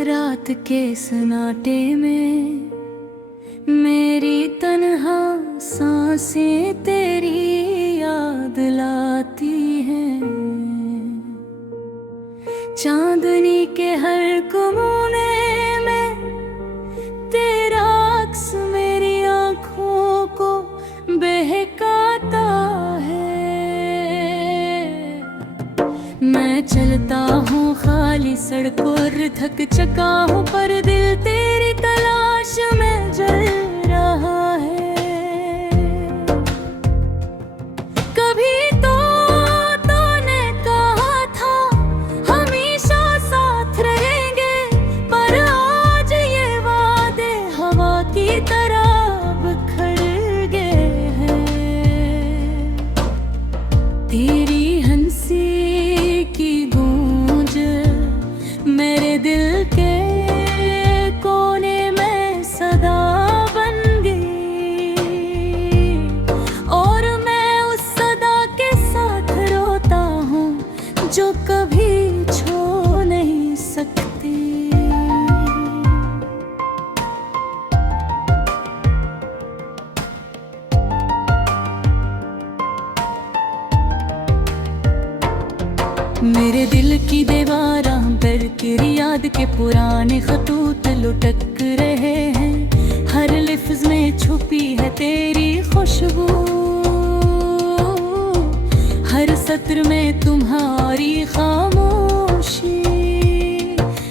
रात के सन्नाटे में मेरी तन्हा सांसें तेरी याद लाती हैं। चांदनी के हर कोने में तेरा अक्स मेरी आँखों को बहकाता है। मैं चलता हूँ खाली सड़कों पर, थक चका हूँ पर दिल तेरी तलाश में जल रहा है। कभी तो तूने कहा था हमेशा साथ रहेंगे, पर आज ये वादे हवा की तरह बिखर गए हैं। तेरी हंसी की गूंज मेरे दिल के कोने में सदा बन गई, और मैं उस सदा के साथ रोता हूँ जो कभी छो नहीं सकती। मेरे दिल की दीवारां पर तेरी याद के पुराने खतूत लुटक रहे हैं। हर लिफ्ज़ में छुपी है तेरी खुशबू, हर सत्र में तुम्हारी खामोशी।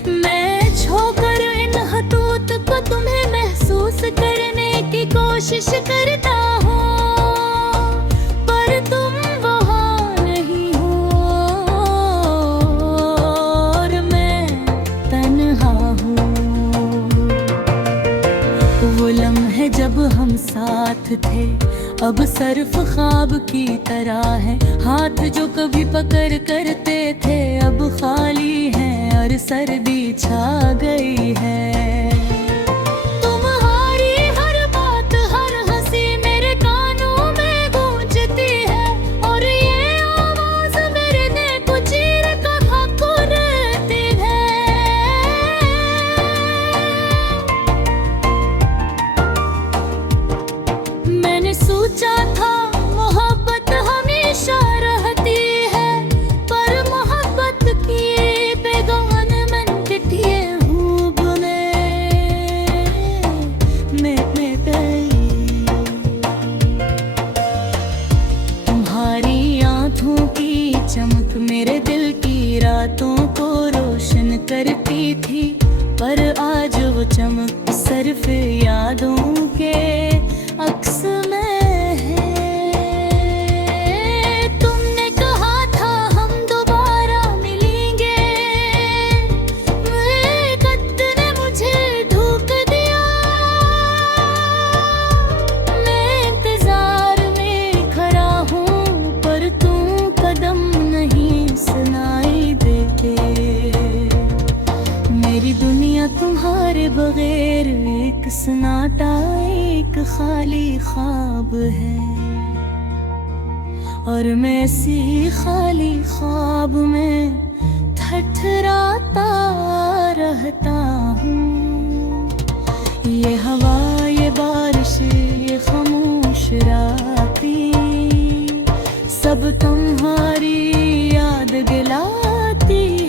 मैं छोकर इन खतूत को तुम्हें महसूस करने की कोशिश करता हूँ, पर तुम जब हम साथ थे अब सर्फ ख्वाब की तरह है। हाथ जो कभी पकड़ करते थे अब खाली हैं और सर्दी छा गई है। तुम्हारी हर बात हर हंसी मेरे कानों में गूंजती है, और ये आवाज मेरे दिल को चीर कर रहती है। सोचा था मोहब्बत हमेशा रहती है, पर मोहब्बत की बेगान मन चिट्ठिए खूब में गई। तुम्हारी आँखों की चमक मेरे दिल की रातों को रोशन करती थी, पर आज वो चमक सिर्फ यादों के अक्स में तुम्हारे बगैर एक सन्नाटा, एक खाली ख्वाब है, और मैं इसी खाली ख्वाब में थरथराता रहता हूँ। ये हवा ये बारिश ये खामोश रातें सब तुम्हारी याद दिलाती है।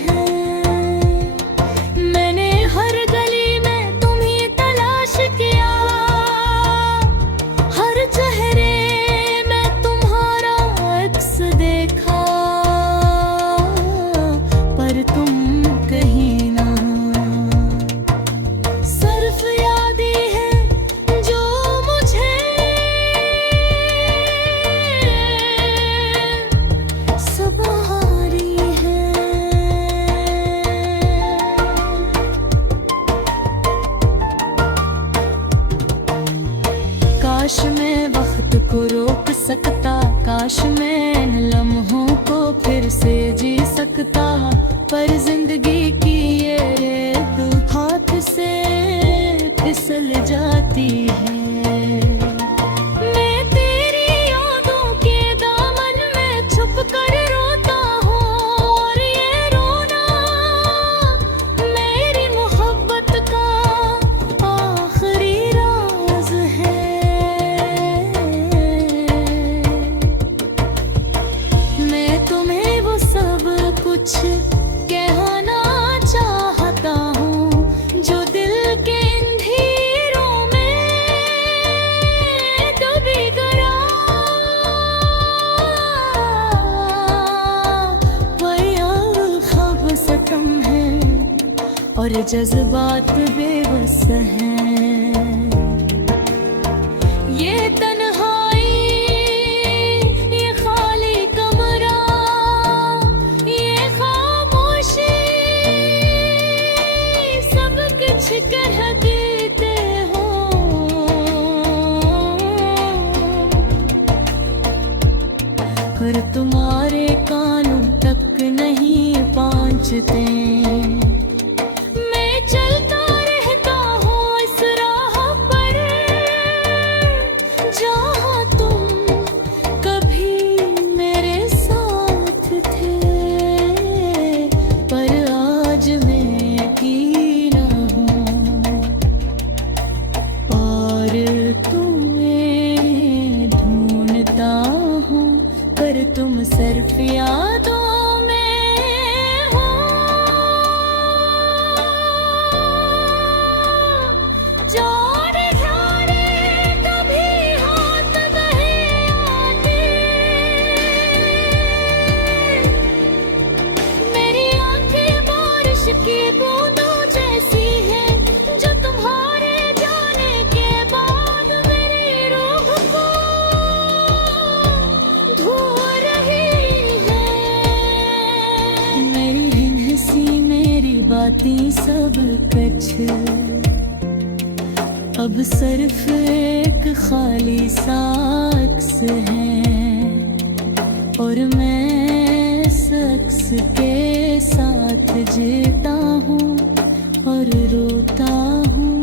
काश मैं वक्त को रोक सकता, काश मैं इन लम्हों को फिर से जी सकता, पर जिंदगी की ये रेत हाथ से फिसल जाती है। मैं तेरी यादों के दामन में छुप कर रोता हूँ, और ये रोना मेरी मोहब्बत और जज्बात बेबस हैं। ये तन्हाई, ये खाली कमरा, ये खामोशी, सब कुछ कह देते हो। पर तुम्हारे कानों तक नहीं पहुंचते। मैं चलता रहता हूँ इस राह पर, जहाँ तुम कभी मेरे साथ थे। पर आज मैं अकेला हूँ और तुम्हें ढूंढता हूँ, पर तुम सिर्फ यादों जाने जाने कभी हाथ नहीं आते। मेरी आंखें बारिश की बूंदों जैसी हैं, जो तुम्हारे जाने के बाद मेरी रूह को धो रही है। मेरी हंसी, मेरी बातें सब कुछ अब सिर्फ एक खाली साक्स है। और मैं इस अक्स के साथ जीता हूँ और रोता हूँ,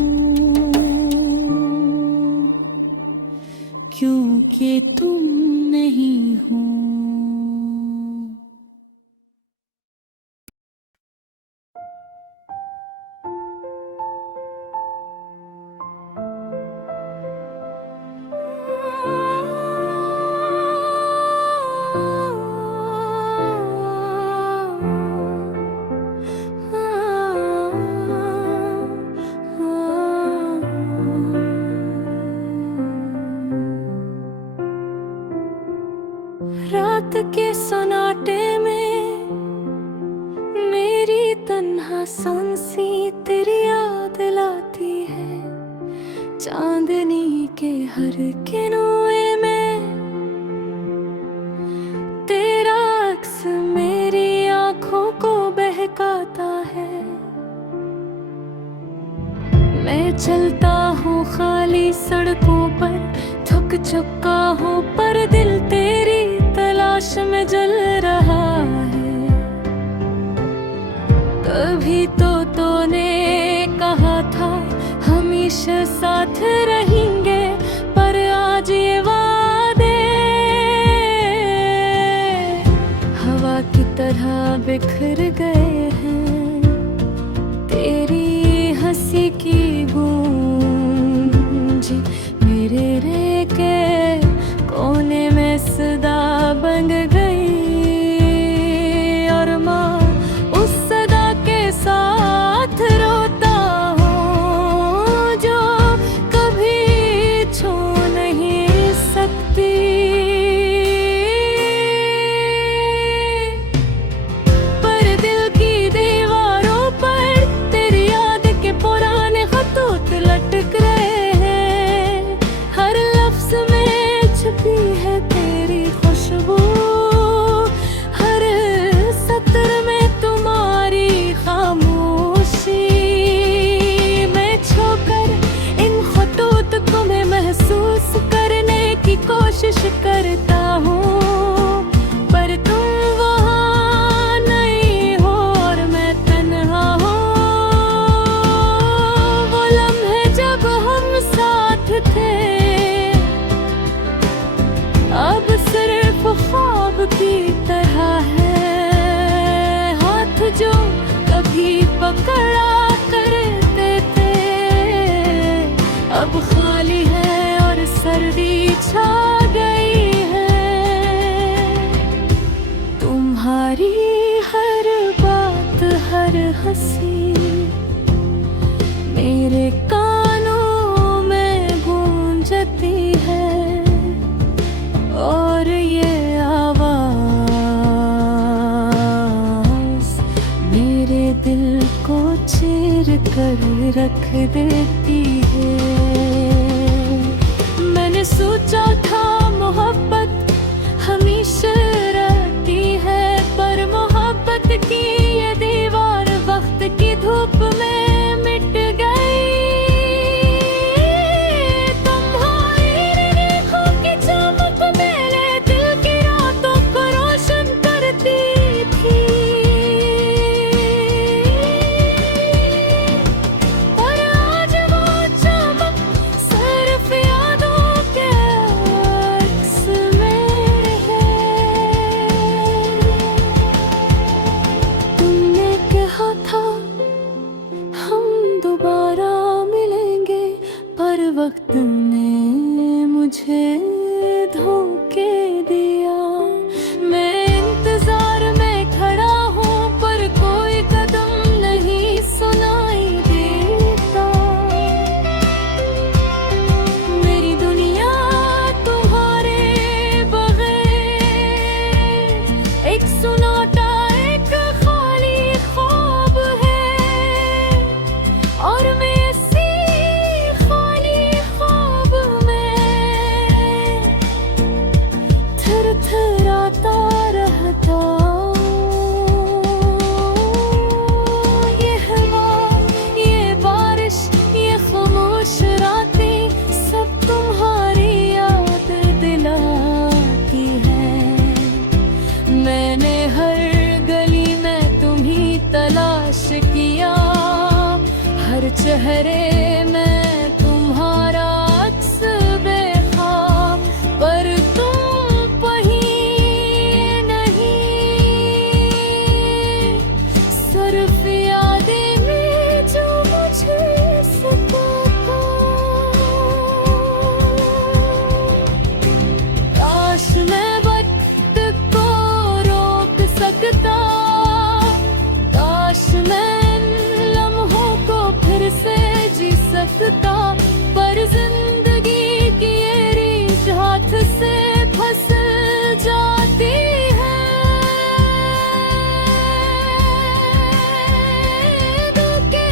क्योंकि तुम नहीं हो। रात के सन्नाटे में मेरी तन्हा सांसें तेरी याद लाती है। चांदनी के हर किनारे में तेरा अक्स मेरी आंखों को बहकाता है। मैं चलता हूँ खाली सड़कों पर, थक चुका हूँ पर दिल तेरी तलाश में जल रहा है। कभी तो तूने कहा था हमेशा साथ रहेंगे, पर आज ये वादे हवा की तरह बिखर गए हैं। तेरी हंसी की गूंज मेरे रे के कोने में सदा बन गई, और माँ उस सदा के साथ रोता हूँ जो कभी छू नहीं सकती। पर दिल की कर रख देती है। मैंने सोचा था मोहब्बत हमेशा रहती है, पर मोहब्बत की ये दीवार वक्त की धूप में मिट गई। तुम्हारी आँखों की चमक मेरे दिल की रातों को रोशन करती थी, पर आज वो चमक सिर्फ यादों के अक्स में है। तुमने कहा था हम दोबारा मिलेंगे, पर वक्त ने मुझे धोखे दिया। मैं इंतजार में खड़ा हूँ, पर कोई कदम नहीं सुनाई देता। मेरी दुनिया तुम्हारे बगैर एक सुनाटा, एक खाली ख्वाब है, और मैं इसी खाली ख्वाब में थरथराता रहता। ये हवा, ये बारिश, ये खामोश रातें सब तुम्हारी याद दिलाती हैं। मैंने हर गली में तुम्ही तलाश किया, हर चेहरे में तुम्हारा अक्स बेखाब, पर तुम कहीं नहीं। सिर्फ यादें में जो मुझे सताता। काश मैं वक्त को रोक सकता, काश मैं इन लम्हों को फिर से जी सकता, पर जिंदगी की ये रीत हाथ से फिसल जाती है। दिल के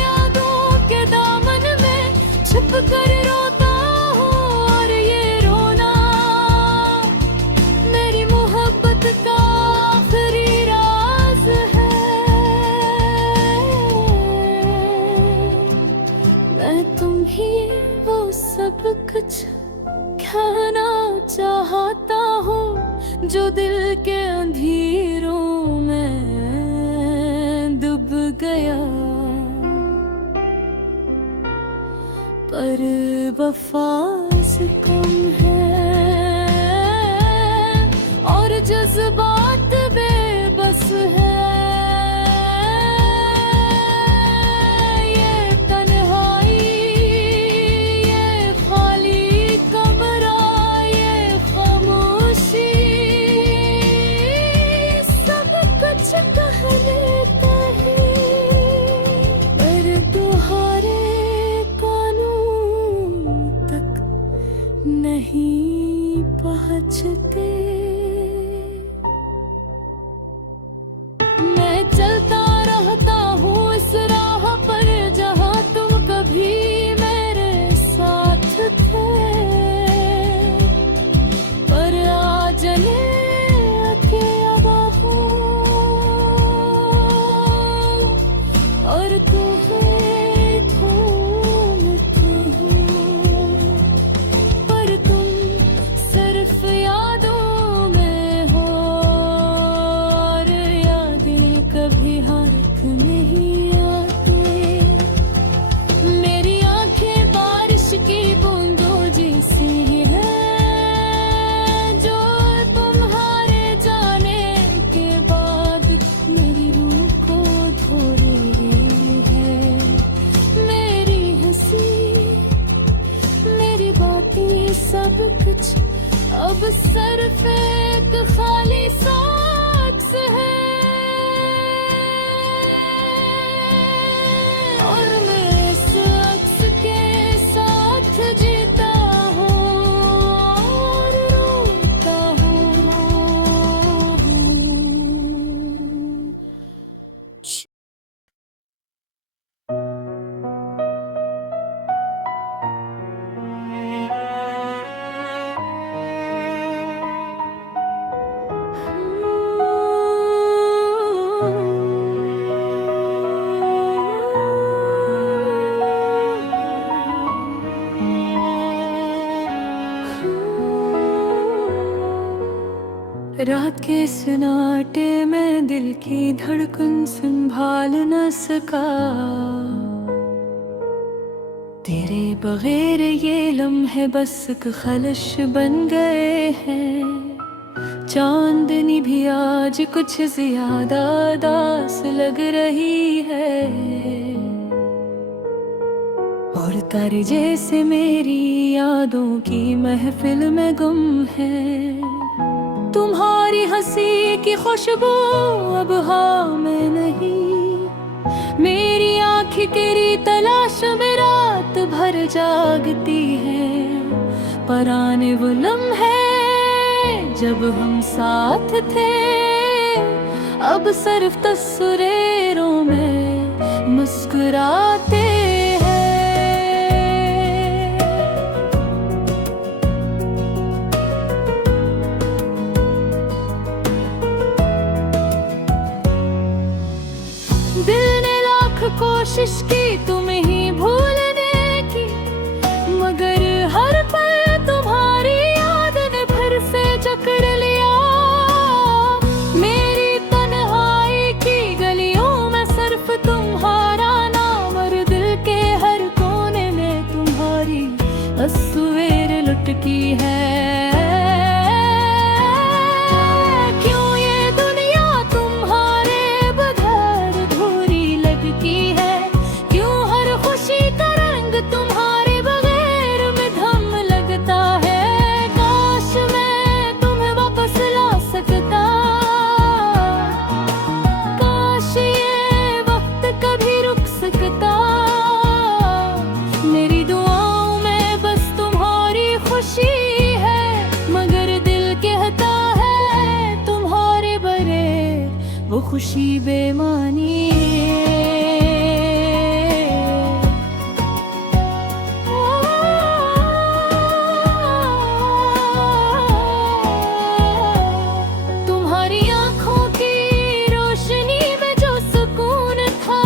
यादों के दामन में छुप कर रोता हूँ, और ये रोना मेरी मोहब्बत का आखिरी राज है। मैं तुम्हें वो सब कुछ कहना चाहता हूँ जो दिल के अंधेरों में डूब गया, पर वफा से कम है, और जज्बात बेबस है। ये तन्हाई, ये खाली कमरा, ये खामोशी सब कुछ कह लेता है, पर तुम्हारे कानून तक नहीं पहुँचते। मैं चलता रहता हूँ इस राह पर जहाँ तुम कभी मेरे साथ थे, पर आज के अब और तुम्हें ढूंढती हूँ, पर तुम सिर्फ यादों में हो, और यादें कभी हाथ नहीं आती। मेरी आंखें बारिश की बूंदों जैसी है, जो तुम्हारे जाने के बाद मेरी रूह को धो रही है। मेरी हंसी, मेरी बातें, सब कुछ अब सिर्फ एक खाली सांस है, और मैं इस अक्स के साथ जीता हूँ और रोता हूँ। रात के सन्नाटे में दिल की धड़कन संभाल न सका। तेरे बगैर ये लम्हे बस एक खलश बन गए हैं। चांदनी भी आज कुछ ज्यादा दास लग रही है, और तारे जैसे मेरी यादों की महफिल में गुम है। तुम्हारी हंसी की खुशबू अब हाँ में नहीं, मेरी आँखें तेरी तलाश में रात भर जागती है। पराने वो लम्हे जब हम साथ थे, अब सिर्फ तस्वीरों में मुस्कुराते हैं। दिल ने लाख कोशिश की तुम्हें ही भूलने की, मगर हर पल तुम्हारी याद ने फिर से जकड़ लिया। मेरी तन्हाई की गलियों में सिर्फ तुम्हारा नाम, और दिल के हर कोने में तुम्हारी तस्वीर लुटकी है। वो खुशी बेमानी तुम्हारी आंखों की रोशनी में जो सुकून था,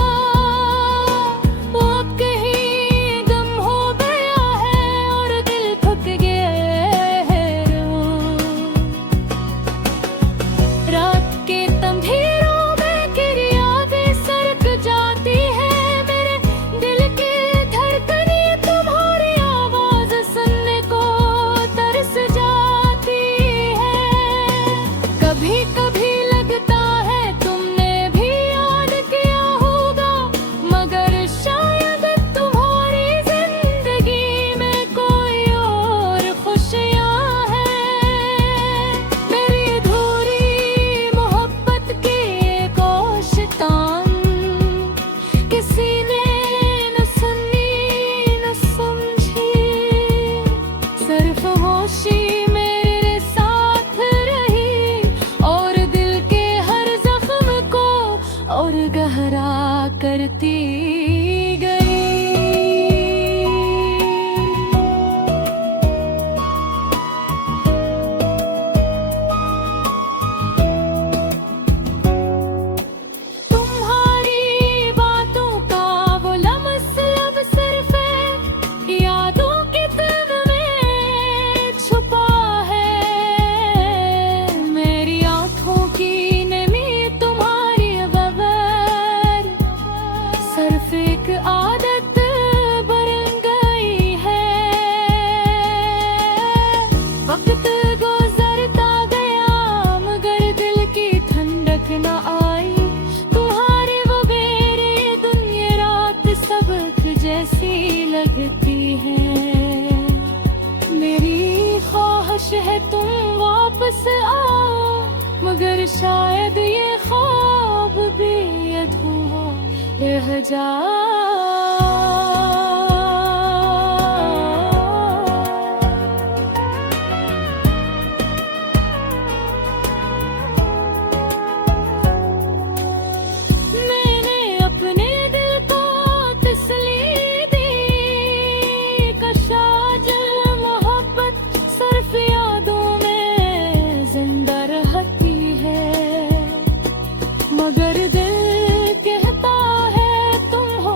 वो अब कहीं गम हो गया है और दिल थक गया है। रात के तंधेरे गहरा करती गई। तुम्हारी बातों का वो लम्स अब सिर्फ यादों की तन में छुपा है। मेरी आँखों की एक आदत बन गई है। वक्त गुजरता गया मगर दिल की ठंडक न आई। तुम्हारी वो मेरी दुनिया रात सबक जैसी लगती है। मेरी ख्वाहिश है तुम वापस आओ, मगर शायद ये ख्वाब भी अधूरा रह जा। मैंने अपने दिल को तसल्ली दी, कशाज मोहब्बत सिर्फ यादों में जिंदा रहती है। मगर दिल कहता है तुम हो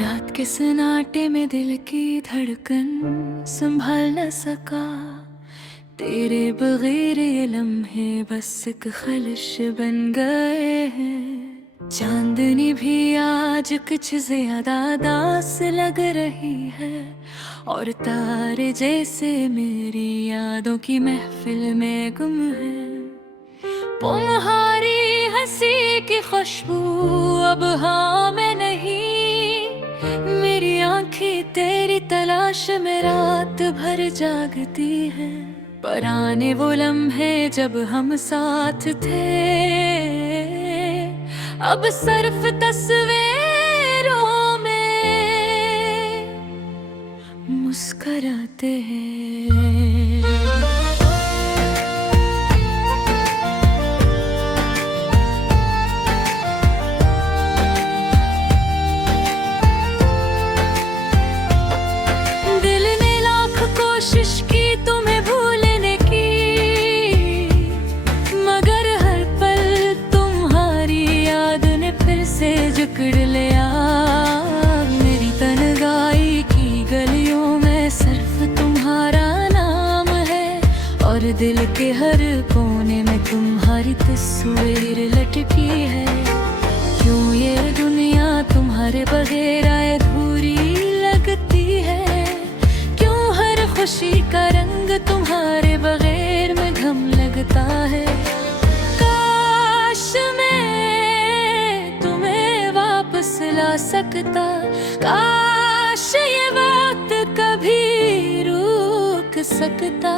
रात के सन्नाटे में दिल की धड़कन संभाल न सका, तेरे बगैर ये लम्हे बस एक खलिश बन गए हैं। चांदनी भी आज कुछ ज्यादा दास लग रही है, और तारे जैसे मेरी यादों की महफिल में गुम है। तुम्हारी हंसी की खुशबू अब हाँ में नहीं, मेरी आंखें तेरी तलाश में रात भर जागती है। पर आने वो लम्हे जब हम साथ थे, अब सिर्फ तस्वीरों में मुस्कुराते हैं। दिल ने लाख कोशिश की तुम्हें भूलने की, मगर हर पल तुम्हारी याद ने फिर से जकड़ लिया। मेरी तन्हाई की गलियों में सिर्फ तुम्हारा नाम है, और दिल के हर कोने में तुम्हारी तस्वीर लटकी है। क्यों ये दुनिया तुम्हारे बगैर अधूरी लगती है, क्यों हर खुशी का रंग तुम्हारे बगैर में घम लगता है। काश मैं तुम्हें वापस ला सकता, काश ये वक्त कभी रुक सकता।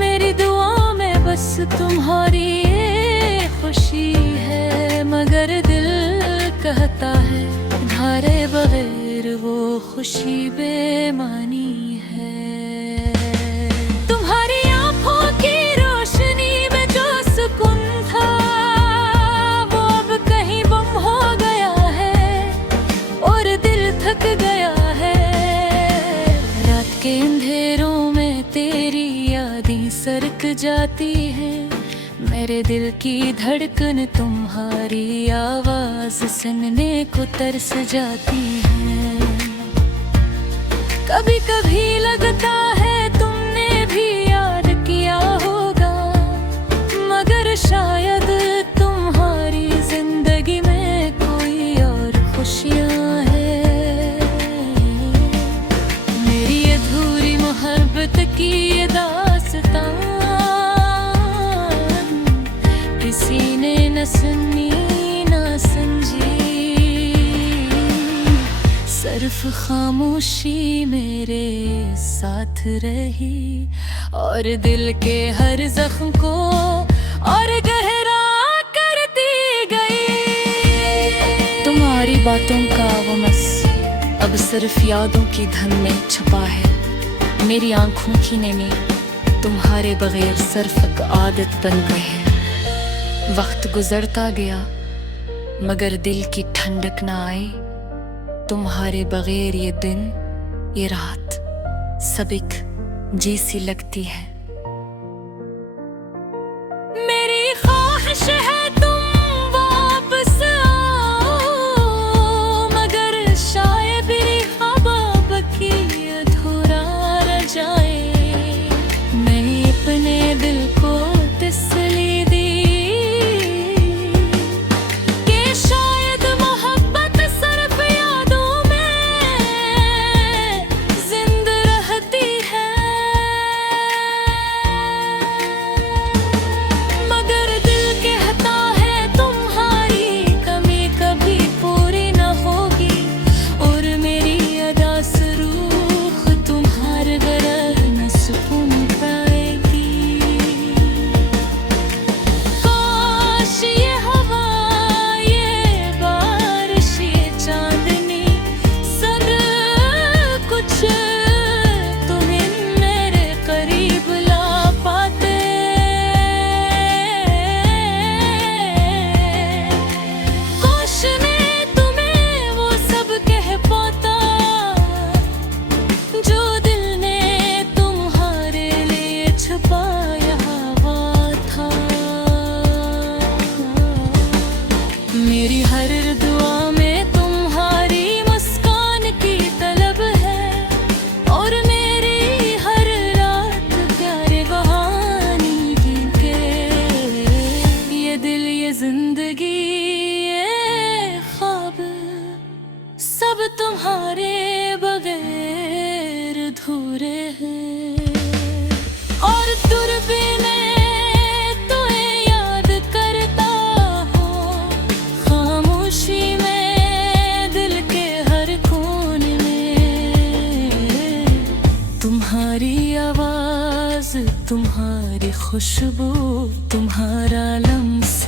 मेरी दुआ में बस तुम्हारी ये खुशी है, मगर दिल कहता है तुम्हारे बगैर वो खुशी बेमानी है। तुम्हारी आंखों की रोशनी में जो सुकून था, वो अब कहीं गुम हो गया है, और दिल थक गया है। रात के अंधेरों में तेरी यादें सरक जाती है, मेरे दिल की धड़कन तुम्हारी आवाज सुनने को तरस जाती है। कभी कभी लगता है तुमने भी याद किया होगा, मगर शायद तुम्हारी जिंदगी में कोई और खुशियां हैं। मेरी अधूरी मोहब्बत की ये दास्तां किसी ने न सुनी न समझी, सिर्फ खामोशी मेरे साथ रही, और दिल के हर जख्म को और गहरा करती गई। तुम्हारी बातों का वो मस अब सिर्फ यादों की धन में छुपा है। मेरी आंखों की नमी तुम्हारे बगैर सिर्फ एक आदत बन गई है। वक्त गुजरता गया मगर दिल की ठंडक ना आई, तुम्हारे बगैर ये दिन ये रात सब एक जैसी लगती है। मेरी ख्वाहिश है तुम वापस आओ, मगर शायद मेरी ख्वाब की अधूरा रह जाए। मैं अपने दिल को तसल्ली दी मेरी हर दुआ में तुम्हारी मुस्कुराहट तुम्हारी खुशबू, तुम्हारा लम्स